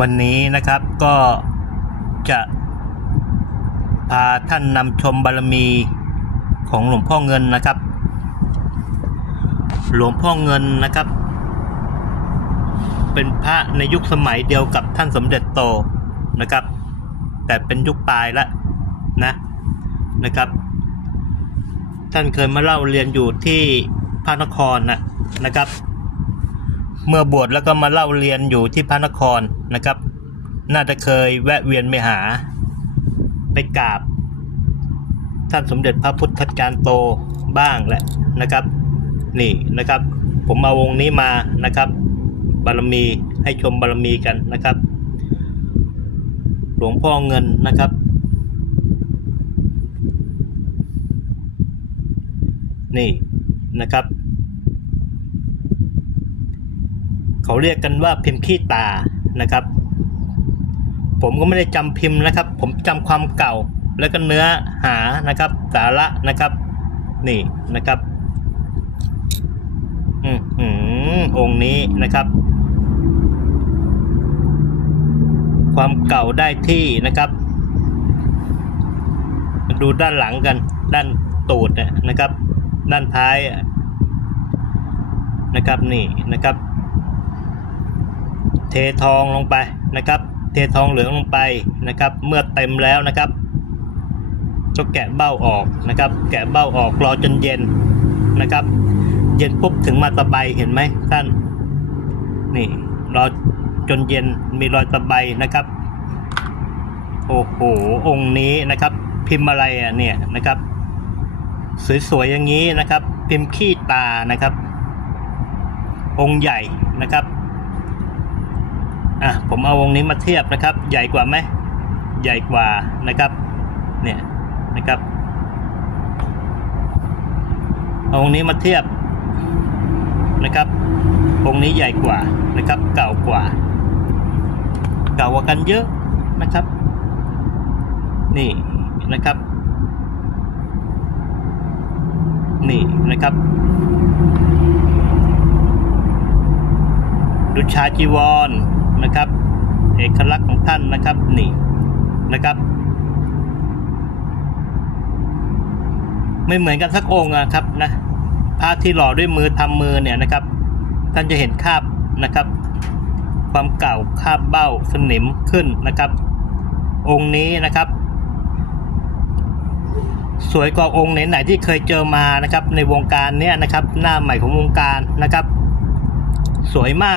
วันนี้นะครับก็จะพาท่านนำชมบารมีของหลวงพ่อเงินนะครับ หลวงพ่อเงินนะครับ เป็นพระในยุคสมัยเดียวกับท่านสมเด็จโตนะครับ แต่เป็นยุคปลายล้วนะนะครับ ท่านเคยมาเล่าเรียนอยู่ที่พระนครนะนะครับ เมื่อบวชแล้วก็มาเล่าเรียนอยู่ที่พระนครนะครับ น่าจะเคยแวะเวียนไปหา ไปกราบ ท่านสมเด็จพระพุทธจารย์โตบ้างแหละนะครับ นี่นะครับ ผมเอาวงนี้มานะครับ บารมีให้ชมบารมีกันนะครับ หลวงพ่อเงินนะครับ นี่นะครับ เขาเรียกกันว่าพิมพ์ขี้ตานะครับ ผมก็ไม่ได้จำพิมพ์นะครับ ผมจำความเก่าแล้วก็เนื้อหานะครับ สาระนะครับ นี่นะครับ อืมอืมองค์นี้นะครับ ความเก่าได้ที่นะครับมาดูด้านหลังกัน ด้านตูดเนี่ยนะครับ ด้านท้ายนะครับนี่นะครับ เททองลงไปนะครับ เททองเหลืองลงไปนะครับ เมื่อเต็มแล้วนะครับก็แกะเบ้าออกนะครับ แกะเบ้าออกรอจนเย็นนะครับ เย็นปุ๊บถึงมาตะไบเห็นไหมท่าน นี่รอจนเย็นมีรอยตะไบนะครับ โอ้โหองค์นี้นะครับ พิมพ์อะไรอะเนี่ยนะครับ สวยๆอย่างนี้นะครับ พิมพ์ขี้ตานะครับ องค์ใหญ่นะครับ อะผมเอาองนี้มาเทียบนะครับ ใหญ่กว่าไหมใหญ่กว่านะครับเนี่ยนะครับเอาองนี้มาเทียบนะครับองนี้ใหญ่กว่านะครับ เก่ากว่า เก่ากว่ากันเยอะนะครับ นี่นะครับนี่นะครับ ดุชาจีวรน อกลักษณ์ของท่านนะครับนี่นะครับ ไม่เหมือนกันสักองค์อะครับนะพระที่หล่อด้วยมือทำมือเนี่ยนะครับ ท่านจะเห็นคาบนะครับ ความเก่าคาบเบ้าสนิมขึ้นนะครับ องค์นี้นะครับ สวยกว่าองค์ไหนๆที่เคยเจอมานะครับ ในวงการเนี้ยนะครับ หน้าใหม่ของวงการนะครับ สวยมาก